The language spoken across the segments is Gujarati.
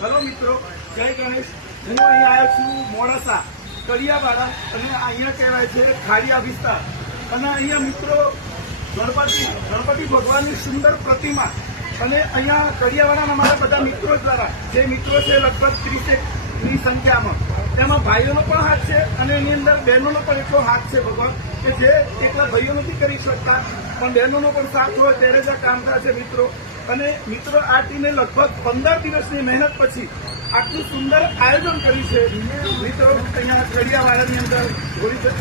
હેલો મિત્રો, જય ગણેશ। હું અહીં આવ્યો છું મોડાસા કડિયાવાડા અને અહીંયા કહેવાય છે ખાડિયા વિસ્તાર અને અહીંયા મિત્રો ગણપતિ ભગવાનની સુંદર પ્રતિમા અને અહીંયા કડિયાવાડાના મારા બધા મિત્રો દ્વારા જે મિત્રો છે લગભગ 30ની સંખ્યામાં તેમાં ભાઈઓનો પણ હાથ છે અને એની અંદર બહેનોનો પણ એટલો હાથ છે ભગવાન કે જે એકલા ભાઈઓ નથી કરી શકતા પણ બહેનોનો પણ સાથ હોય ત્યારે જ આ કામ થાય છે મિત્રો। અને મિત્રો આ ટીમે લગભગ 15 દિવસની મહેનત પછી આટલું સુંદર આયોજન કર્યું છે મિત્રો। અહીંયા કડિયાવાડાની અંદર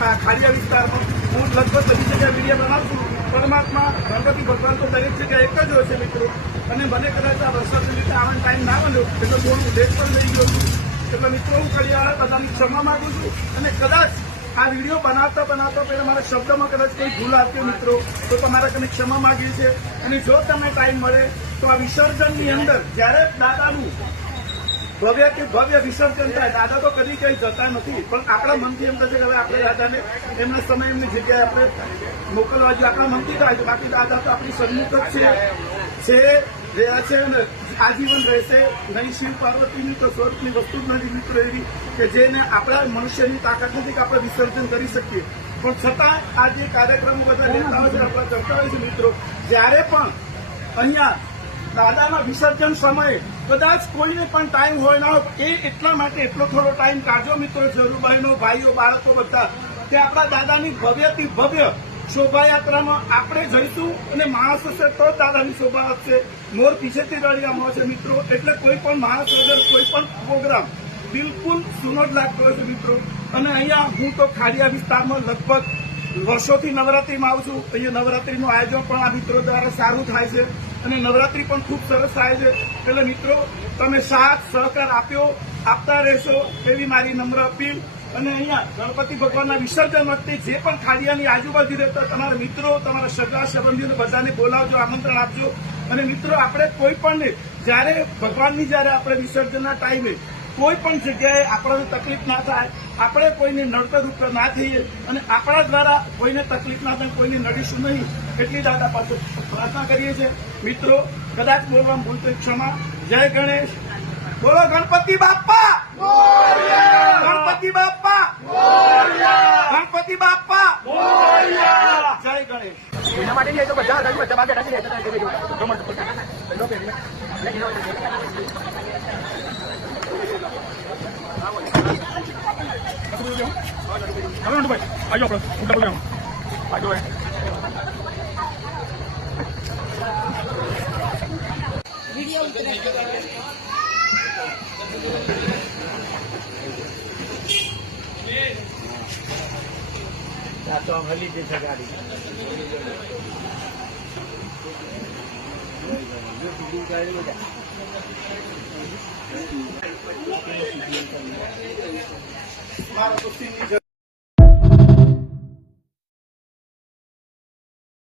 ખાડિયા વિસ્તારમાં હું લગભગ બધી જગ્યાએ વિડીયો બનાવું છું। પરમાત્મા ગણપતિ ભગવાન તો દરેક જગ્યાએ એક જ હોય છે મિત્રો। અને મને કદાચ આ વરસાદની રીતે આવવાનો ટાઈમ ના મળ્યો એટલે થોડું લેટ પણ લઈ ગયો છું। એટલે મિત્રો હું કડિયાવાડા બધાની ક્ષમા માંગુ છું અને કદાચ આ વિડીયો બનાવતા પહેલા મારા શબ્દમાં કદાચ કોઈ ભૂલ આવતી મિત્રો તો તમારા કને ક્ષમા માંગીએ છીએ। અને જો તમને ટાઈમ મળે તો આ વિસર્જનની અંદર જ્યારે દાદાનું ભવ્ય વિસર્જન થાય, દાદા તો કદી કઈ જતા નથી પણ આપણા મનથી એમ થશે કે હવે આપણે દાદાને એમના સમય એમની જગ્યાએ આપણે મોકલવા જોઈએ, આપણા મનથી થાય છે। બાકી દાદા તો આપણી સન્મુખ જ છે રહ્યા છે અને આજીવન રહેશે નહીં। શિવ પાર્વતીની તો સ્વરૂપની વસ્તુ જ નથી મિત્રો એવી કે જેને આપણા મનુષ્યની તાકાત નથી કે આપણે વિસર્જન કરી શકીએ, પણ છતાં આ જે કાર્યક્રમો બધા લેતા હોય છે આપણા કરતા હોય છે મિત્રો। જ્યારે પણ અહીંયા દાદાના વિસર્જન સમયે કદાચ કોઈને પણ ટાઈમ હોય ના હોય એ એટલા માટે એટલો થોડો ટાઈમ કાઢજો મિત્રો, જરૂર બહેનો ભાઈઓ બાળકો બધા કે આપણા દાદાની ભવ્યથી ભવ્ય શોભાયાત્રામાં આપણે જઈશું અને માણસ હશે તો દાદાની શોભા હશે। મોર પીછેથી રળિયામાં છે મિત્રો, એટલે કોઈ પણ માણસ વગર કોઈ પણ પ્રોગ્રામ બિલકુલ સુનો જ લાગતો હોય છે મિત્રો। અને અહીંયા હું તો ખાડિયા વિસ્તારમાં લગભગ વર્ષોથી નવરાત્રીમાં આવું છું। અહીંયા નવરાત્રીનું આયોજન પણ આ મિત્રો દ્વારા સારું થાય છે અને નવરાત્રી પણ ખૂબ સરસ થાય છે। એટલે મિત્રો તમે સાથ સહકાર આપતા રહેશો એવી મારી નમ્ર અપીલ। અને અહીંયા ગણપતિ ભગવાનના વિસર્જન વખતે જે પણ ખાડિયાની આજુબાજુ રહેતા તમારા મિત્રો તમારા સગા સંબંધીઓને બધાને બોલાવજો, આમંત્રણ આપજો। અને મિત્રો આપણે કોઈ પણ જયારે આપણે વિસર્જનના ટાઈમે કોઈ પણ જગ્યાએ આપણને તકલીફ ના થાય, આપણે કોઈને નડતરૂપ ના થઈએ અને આપણા દ્વારા કોઈને તકલીફ ના થાય, કોઈને નડીશું નહીં એટલી દાદા પાસે પ્રાર્થના કરીએ છીએ મિત્રો। કદાચ બોલવામાં ભૂલ તો ક્ષમા। જય ગણેશ, બોલો ગણપતિ બાપ્પા, ગણપતિ બાપ્પા, ગણપતિ બાપ્પા, જય ગણેશ। એના માટે તો બધા બાગે રાખી તો હલી જશે ગાડી। મારા તો